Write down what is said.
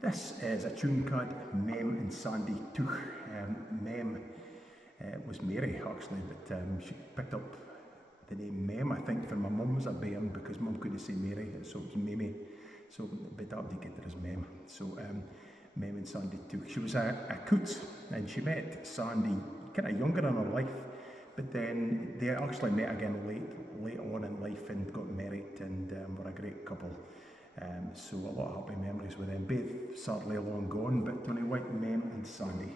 This is a tune called Mem and Sandy Tuch. Mem was Mary actually, but she picked up the name Mem, I think, for my mum was a bairn because mum couldn't say Mary, so it was Mimi. So but that they get her as Mem. So Mem and Sandy Tuch. She was a coot and she met Sandy kind of younger in her life, but then they actually met again late on in life and got married and were a great couple. So a lot of happy memories with them. Both sadly long gone, but Tony White, Mem and Sandy.